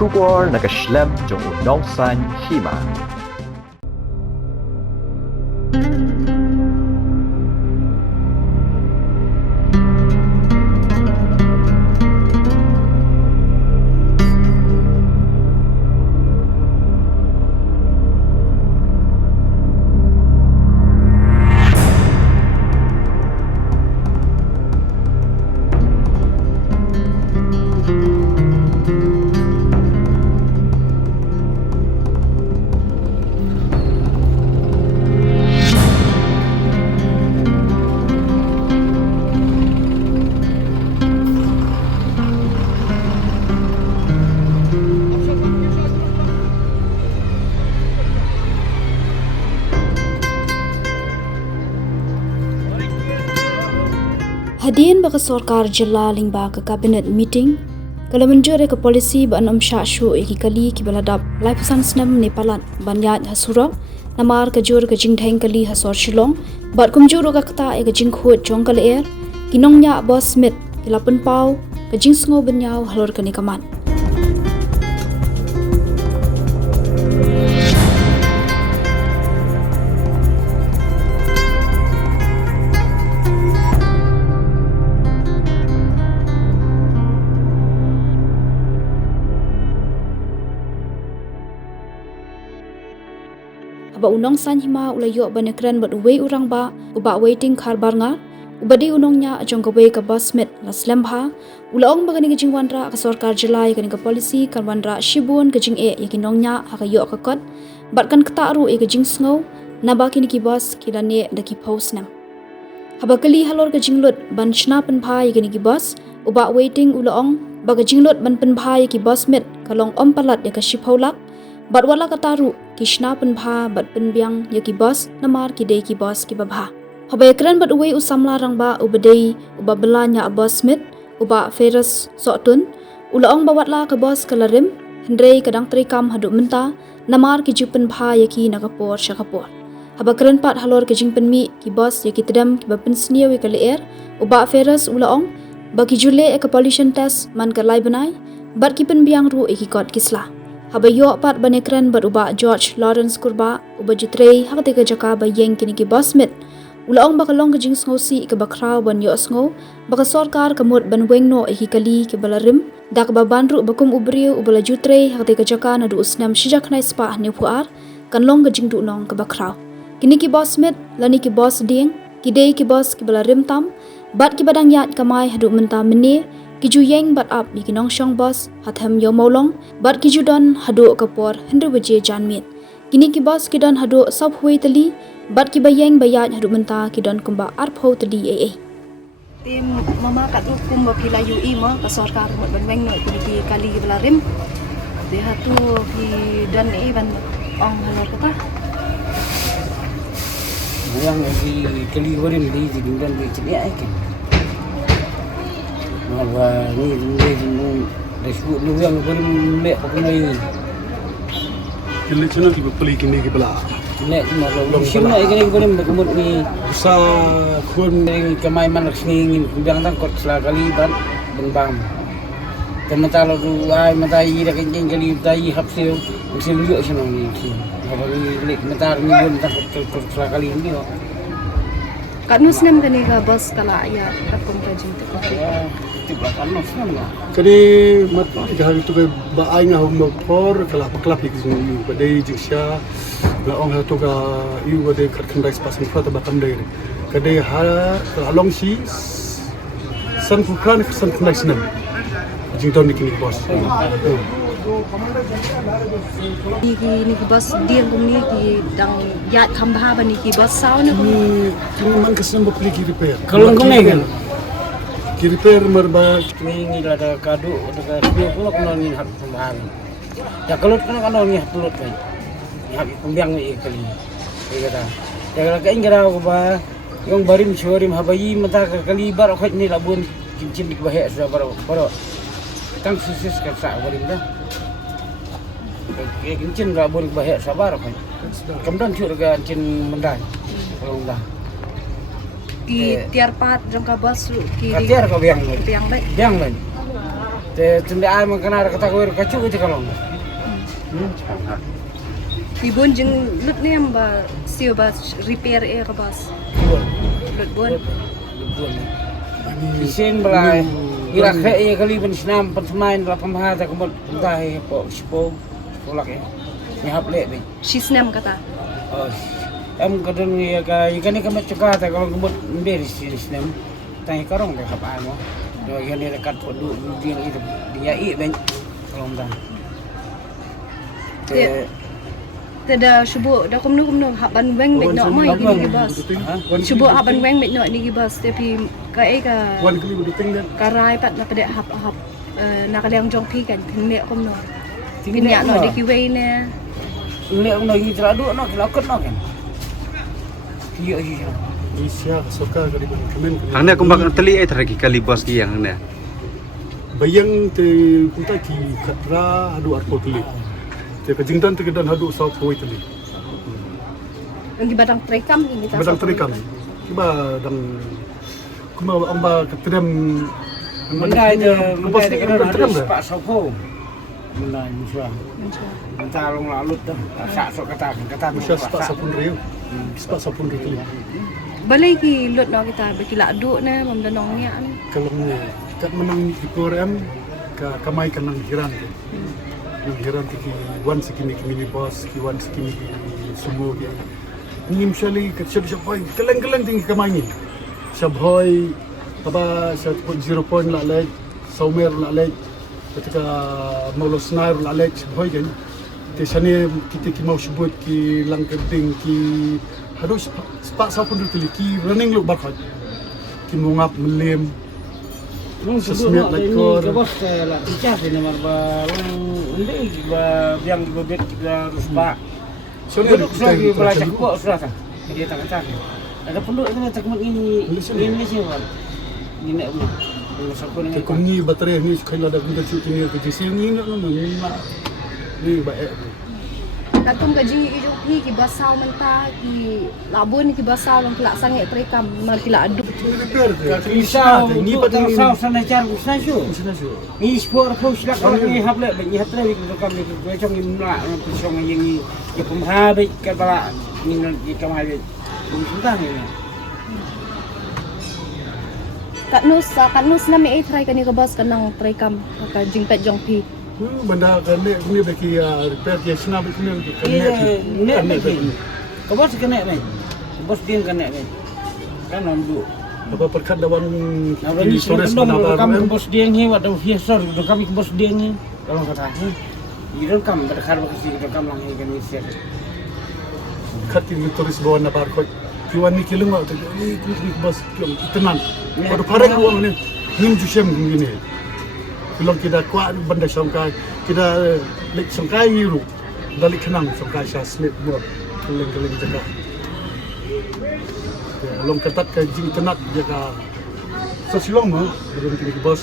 Shubor nakaslem jong unong san hima. Hadian baka sorkar jala lingba ke cabinet meeting kala menjure ke polisi ba anam syashu eki kali ki baladap lai pesan senam Nepalan banyat hasura namar ke jur ke jingtheng kali hasor Shillong bat kumjur ka kata e ke jingkhut jong kala air kinong nya boss smith kilapun pau ke jingsngo benyau halor ke nikaman. Ba unong san hima ulayo banekran bat uwe urang ba uba waiting khar barnga ubadi unongnya ajong gawe ka basmet la slembha ulaong bagani gijing wandra ka sarkar jelai ka polisi kan wandra shibun gijing e yakinongnya hakayo ka kot bat kan ktaru e gijing sngo naba kini ki bas kidane daki postnam habakali halor gijing lut ban chna pen bha yakini ki bas uba waiting ulaong bagajing lut ban pen bha yaki basmet kalong ompalat ya ka shipholak bat wala kataru kishna penbha bat penbiang yaki bos namar ki dei ki bos ki babha habekran bat uwe usamla rangba ubadei uba belanya bos smith uba ferus sotun ulaong bawatla ke bos kalarim hendrei kadang trikam hadu menta namar ki jupen bha yaki nakapor syakapor habekran pat halor ke jing penmi ki bos yaki tedam ki bapen sniawi kaleer uba ferus ulaong bagi jule ek pollution test man ka lai banai bat ki penbiang ru eki kot kisla habayo pat banekran beruba George Lawrence kurba uba jitrei hakte ke jaka ba yeng kini ki basmet ulaong bakalong ke jing sngosi ke bakraw ban yo sngo baka sarkar kamut ban wengno eki kali ke balarim dak ba banru bakum ubriu ubala jutrei hakte ke jaka na du usnam shijak nai spa ne puar kanlong ke jing du nong ke bakraw kini ki basmet lani ki bas ding ki dei ki bas ki balarim tam bat ki badang yat kamai hadu menta mene kiju yeng bat up bi kinong shong bos hatham yo maulong bat kiju don hadu kapor hindu baje janmit kini ki bos kidon hadu sab hui tali bat ki bayeng bayat hadu menta kidon kumba arpho tali tim mama kat hukum bapila UI mo ka sarkar mo banweng no ki kali belarim de hatu ki dan ban ong halor kata yang di kali warim di dan di sini ai và người để phụ nữ yang con mẹ của con này cái lệ cho nó thì beli cái này cái bela mẹ mà rồi xin lại cái này con mẹ của một người sa khuôn này cái mai mà ngin đang đang cột là kali ban bang bang cái mà ta là ai mà ta y là cái kali ta y hấp siêu siêu lựa cho nó thì và lệ mà ta như buồn ta cột là kali ini kok kat nusnem kani ka bos kala ya takum ka jing cái đi mất cái hari tu cái bà ai ngah humor por kelap itu semua pada di Indonesia la orang itu ka iu pada kerkendai sepasang fata batam dari cái đi ha long si san fukan san kendai senam jing tahun ni bos ni ki bos diam ni ki dang yat khambha bani ki bos saw ni ni man kesenam beli ki repair kalau kau ni kan ki repair merba ini ada kado ada dia pula kena ngin hak tambahan ya kalau kena ngin hak pulut kan hak pembiang ni kali ya kata ya kalau kain kira aku ba yang barim shorim habayi mata kali bar khot ni labun cincin di bahaya sudah baru tang sisis kan sa barim dah kayak cincin labun bahaya sabar kan kemudian juga cincin mendan kalau dah ki tiar pat jang ka bos ki tiar ka biang biang lai biang lai Tendaan mengkena kata gue kacau itu kalau. Ibon jeng lut ni amba sio ba repair ke bas. Lut bon. Isin belai. Ira kayak kali pensenam pensemain dalam pemahata kemud entah po spo polak ya. Nyahap lek be. Sisnam kata. Oh. Kadang ya ikan ni kemat cekata kalau kemud beres sisnam. Tanya karong deh apa amo. Dua yang dia dekat produk dia itu dia ben kalau entah. Teda subuh dah kumno haban weng bet nok mai ni bas. Subuh haban weng bet nok ni bas tapi kai ka Wan kali berduting dan karai pat na pada hap nak ada yang jong pi kan nek kumno. Pinyak nok di kiwei ne. Lek nak pergi teradu nak kelakot nak kan. Iya. Isya soka kali kemen. Hangnya kumbang teli teragi kali bos ki yang hangnya. Bayang te kunta ki katra adu arpo kali. Te kejingtan te kedan adu sau poi tali. Lagi badang terekam ini tak. Badang terikam. Kiba dang kuma amba ketrem Benda itu kena harus Pak Sopo. Benda musuh. Entah long lalut dah. Sak sok kata Masya sepak sapun riu. Sepak sapun riu kali. Balai ki lut nok kita bagi laduk ne memdanong nya ni. Kalau ni kat menang di program ka kamai kanang hiran tu. Yang hiran tu ki wan sikini mini boss ki wan sikini subuh ki. Ni mshali kat syab boy keleng-keleng tinggi kamai ni. Syab boy apa syab 0 point la lek saumer la lek ketika mau snair la lek boy kan. Te sani kita ki mau sebut ki langkeding ki harus sepak sapun tu ki running look bakhat. Ki mungap melem Sesmiat lekor. Bos lah pecah ni marba. Undi yang bebet juga ruspa. Duduk lagi belajar kok sudah kan. Dia tak kata. Ada penduduk itu tak ini sih kan. Ini nak rumah. Sapun ni. Kungi baterai ni kalau ada guna cuci ni kerja sini ni baik. Katung ka jingi ijuk pi ki basau menta ki labun ki basau lang kila sange terekam mar kila adu. Risau ni patang sau sana car usaju. Ni spor pun silak kalau ni hable ni hatre ni kam ni ko chong ni mla pisong yang ni ya pemhabe ka bala ni ni kamai ni sudah ni. Katnus na may try kani ka bas kanang terekam ka jingpet jong pi. Benda kene ni bagi repair dia senang kene Iya, nek ni. Kau bos kena ni. Bos dia kena ni. Kan ambu. apa perkat dawan Apa ni sores kami bos dia ni wadah hiasor kami bos dia ni kalau kata ni. Iron kam berkar bekasi kam lang ni kan siap. khati ni turis bawa na barcode kiwan ni kilung wa ni bos tenan pada pareng uang ni nim jusem gini kalau kita kuat benda sangkai kita lek sangkai yiru dalik kenang sangkai Shah Smith buat keleng-keleng jaga long ketat ke jing tenat jaga sosilong belum kini bos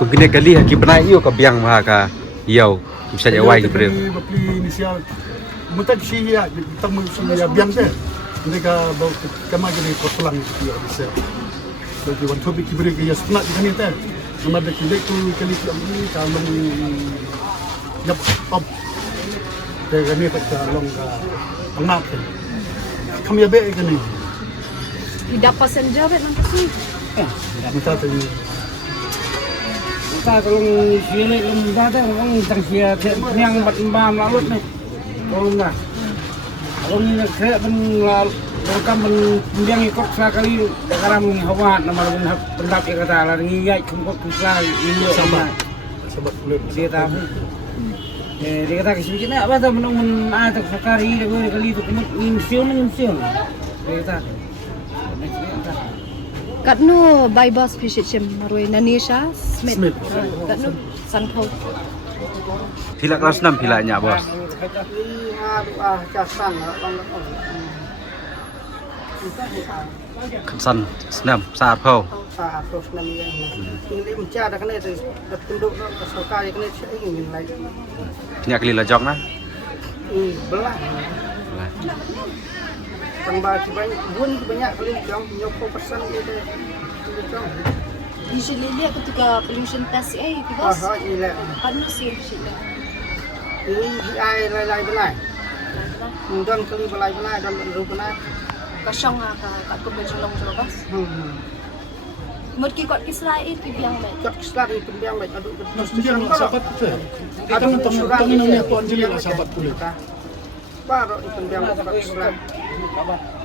Kumkini kali haki benai iyo ka biang maha ka yau bisa jawai ke beliau. Beli inisial mutak siya tamu siya biang teh mereka bawa kama jadi pertulang dia bisa jadi wan topik kibri ke yas nak ni teh nama de kilek tu kali ni kalau yap op de ni tak long ka pengat kami abe ke ni Tidak passenger bet nang kasi. minta tu Kita kalau sini lembah tu orang tang sia yang bat lalut ni. Kalau nak. Kalau ni nak kena rekam pendiang ikut sekali sekarang hawa nama pendap kata lah ngiyai kempot kusai ini sama. sebab kulit Dia tahu. Dia kata kisah nak apa tu menung ada sekali dia kali tu kena museum. Dia kata. Katno by bus visit chem marwe Nanisha Smith. Katno Sanko. Pila kelas 6 pilanya bos. Kesan senam saat kau. Punya kali lajok nah. belah tambah banyak bun banyak kali jong nyoko pesan gitu jong Usually dia ketika pollution test bos. Iya. Paano sih sila? Ini ai lai belai. Dan kali belai dan baru belai. Kasyang nga ka ko ba jolong bos? Mud ki kot kislai biang mai. Kat sekali pembiang baik aduh Biang sahabat tu. Aduh tangan ni aku anjali lah sahabat kulit. Baru pembiang kat sekali.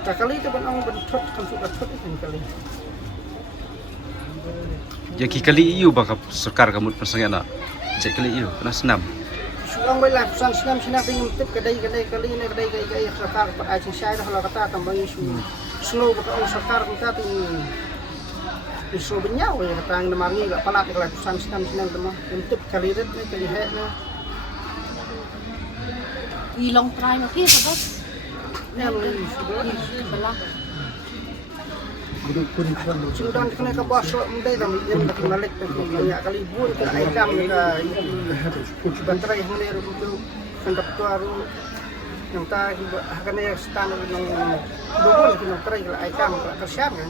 Kali itu benang bentuk kan sudah kali. Jadi kali iu bakal Sarkar kamu persangnya nak. Cek kali iu kena senam. Sulang baiklah pesan senam pingin tip kedai kali ini kedai Sarkar pada saya dah kalau kata tambah isu slow bakal Sarkar kita tu isu benyau ya kata yang demarni gak palat kalau pesan senam temah tip kali ini kali hek na. Ilong try na kita bos. Belah. Sudah kena ke bos mendai dah yang nak balik tu banyak kali bun ke aikam ke banterai mulai itu hendak tuaru yang tak akan yang standar yang dua yang terai ke aikam ke kersian kan.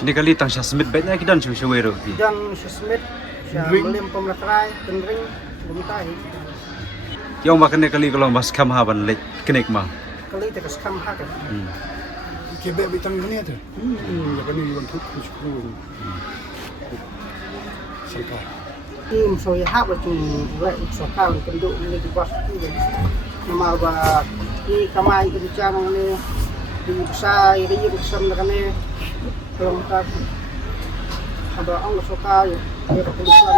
Kini kali tang Smith baiknya kita dan cuci wero. Dan Smith saya melim pemeterai tendring bumitai. Yang makan kali kalau mas kam haban lek kenek mah. Kali tak skam hak. Kebek bitang ni tu. Ya kan ni untuk cukup. Sarkar. Tim soya hak tu lek Sarkar penduk ni di bos tu. Nama ba di kamai ke bicara ni di besar di besar ni kalau tak ada orang Sarkar ya kepolisian.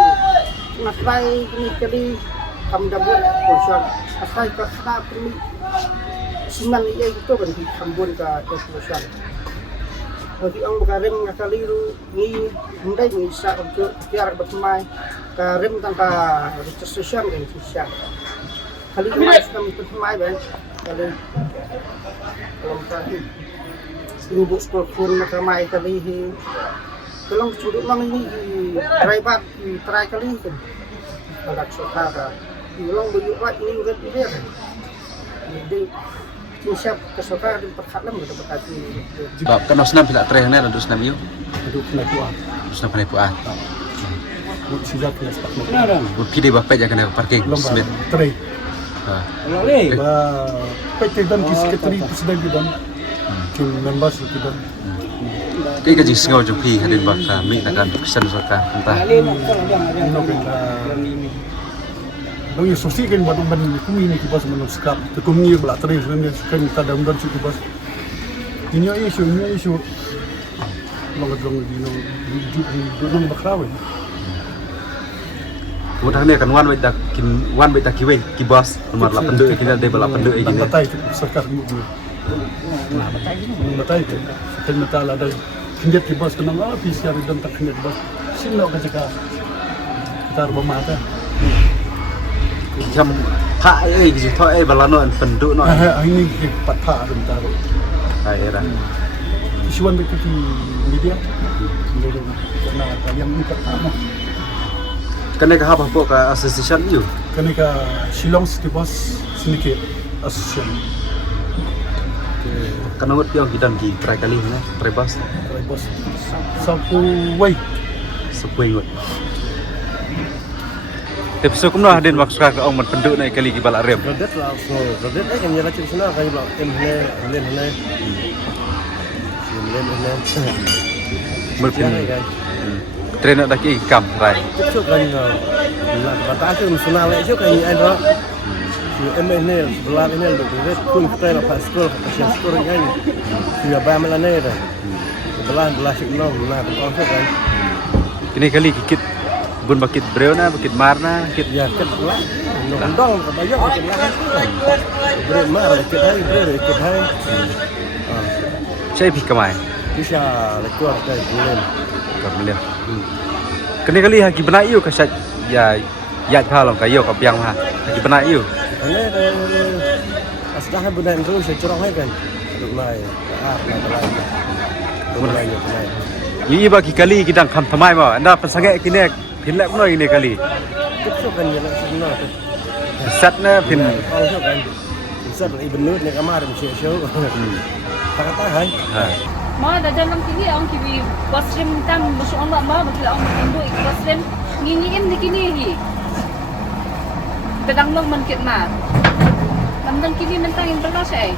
Nak try ni kali kami dapat kepolisian. Asal ke sana perlu Siman iya itu kan di Ambon ke kepolisian. Bagi orang berkarim kali itu ni mendai ni sa untuk tiar bersemai karim tanpa registration kan Indonesia. Kali ini kami bersemai ben kali kalau tadi ini buk sekolah pun ramai kali ini. Kalau sudut mang ini driver try kali kan. Agak sokar. Ilong buyuk right ini udah dia kan. Jadi siap kesukaan di perkhalam gitu berkati. Sebab kan senam tidak terakhir ni ada senam iu. Aduh kena kuat. Senam paling puas. Sejak kena sepak. Bukti dia bapak jangan kena parking Smith. Teri. Lagi. PT dan sekretari presiden dan tim members kita. Kaya kaji singaw jupi hadin bangsa mi nakan kesan Sarkar entah. Lalu ya sosial kan buat ban kumi ni kita semua scrap. Kumi belak teri sebenarnya kan kita dalam dan cukup bos. Ini isu. Long di long bakrawe. Kemudian ni akan wan baik tak kiwe kibas nomor 8 penduk kita ada balap penduk ini. Batai itu Sarkar dulu. Batai itu. Kan mata ada kinjat kibas kenang PCR dan tak kinjat bos. Sinau kacaka. Kita bermata. Macam pak gitu toh balano penduk no. Ini patah bentar. Aira. Isuan begitu di media. Karena yang ini pertama. Kena ke apa pok ke association you? Kena ke Shillong City Bus Syndicate Association. Kena ngut piang kita di try kali ni, try bus. Bus Sapu Wei. Sepoi ngut. Tapi so kumno hadin maksud ka ong man penduk naik kali balak rem. Rodet lah, rodet kan nyala cik sana kan balak len hene. Mungkin train nak daki kam rai. Cuk kan lah bata tu sana lek cuk kan ai ro. MNL sebelah ini ada rodet pun kita nak pas sekolah pasien sekolah kan. Dia bayar melane dah. Belah sik no belah kan. Ini kali kikit bun bakit breu na bakit marna kit Ya ket lah. Ndong bayar ket lah. Bre mar ket hai. saya pi kamai. Bisa lekor kai bulan. Kemudian. Kena kali haki benak iu kasat ya pha long kayo ka piang ha. Haki benak iu. Ini asdah bulan terus cerong hai kan. Aduh lai. Lai. Yi bagi kali kita kam thamai ma anda pasage kini pilek no ini kali. Cuk kan ya sebenar tu. Satna pin. Kalau kan. Sat ni belut ni kamar mesti show. Tak kata hai. Ha. Ma dah dalam kini orang kiwi wasrem tam masuk Allah ma betul orang Hindu ik wasrem ngingin di kini hi. Pedang long mankit ma. Lamdan kini mentang in belas ai.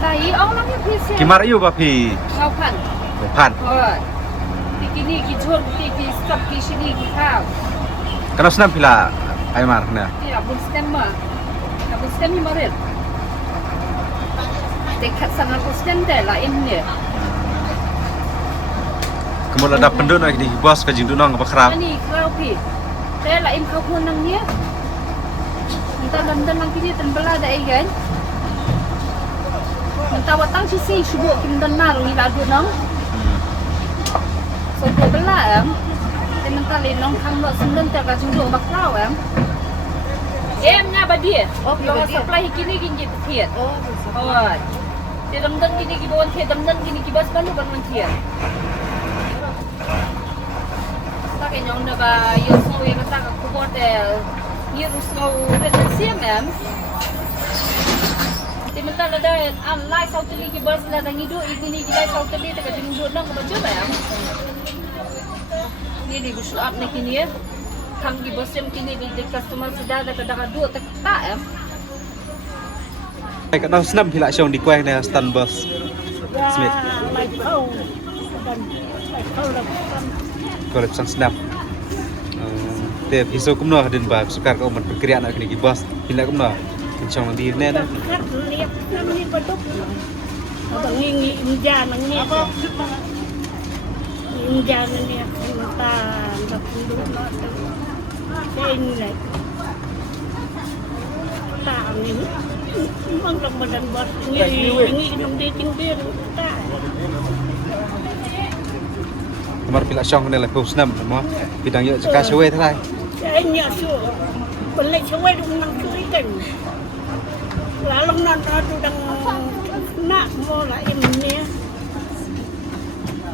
Tai orang nak pergi. Kimar iu bapi. Kau kan. Pan. Oh. Di kini kijol ki stop ki sini ki kau. Kalau senam pila Aymar kena. Ya bun stem ma. Bun stem ni maril. Dekat sana bun stem dah lah ini. Kemudian ada penduduk lagi di bos ke jindu nong apa kerap. Ani kau pi. Saya lah im kau pun nang ni. Entah London nang kini tembelah dah kan. Entah watang sisi subuk kim dan naru ni ladu nang. So belah Tapi mentah le nong kang lo senden tak kajung do baklau nya badi. Oh, kalau supply kini gini tiet. Oh, oh. Di London kini ki bon tiet, London kini ki bas balu ban tiet. Tak nyong na ba yo so ye kata ko hotel. Ni rusko retensia mem. Di mentah ada online sauteli ki bas la dangi do ini ki lai sauteli tak kajung do nang ba coba Ni di gusuap na kini Kang di bosem kini di customer sudah ada kadang dua tak Kat nong senam pila siang di kuai ni stand bus. Smith. Kalau pesan senam. Te piso kumno hadin ba sukar ko man perkirian nak ni bus. Pila kumno. Kincang di ni na. Kat lihat ni beduk. Abang ni injan ni. Injan ni mentan tak dulu nak. Ini lah. Tak ni. Memang tak badan buat ni dong tinggi tak. Kemar pila siang ni lah senam mo. Bidang yo jaka sewe thalai. Ini asu. Belai sewe dong nang curi kan. Lalu nak dang nak mo lah ini.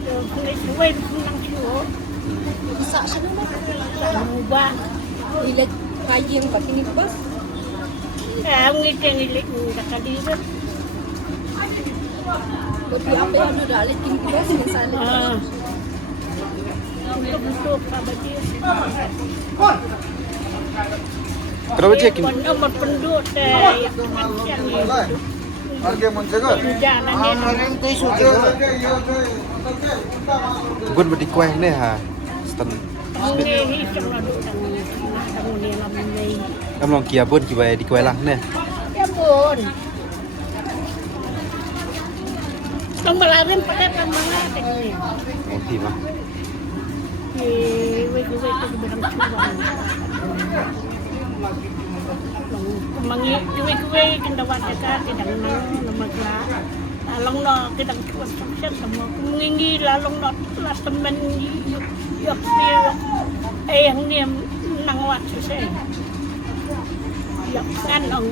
Belai sewe dong nang curi. Sa siya naman. Ubah. Ilag kayang pati ni bas. Ang iting ilik ng kadira. Tapi apa yang udah alit kini bas misalnya. Untuk pa ba dia? Kenapa cek ini? Nomor penduduk Harga menjaga. Jangan ni. Gun badi kuai ni ha. Stand. Ini hisap lalu tang ni lam ni. Em long kia bun ki bai di kuai lah ni. Ya pun. Tong balarin pada mana ni. Oh ti mah. Wei tu berang cuan. Mangi kuwe kendawat dekat tidak nang lemagla. Lalong no kedang cuan sukses semua. Mengingi lalong no las temen yok yang ni nang wat susah. Yok kan ong.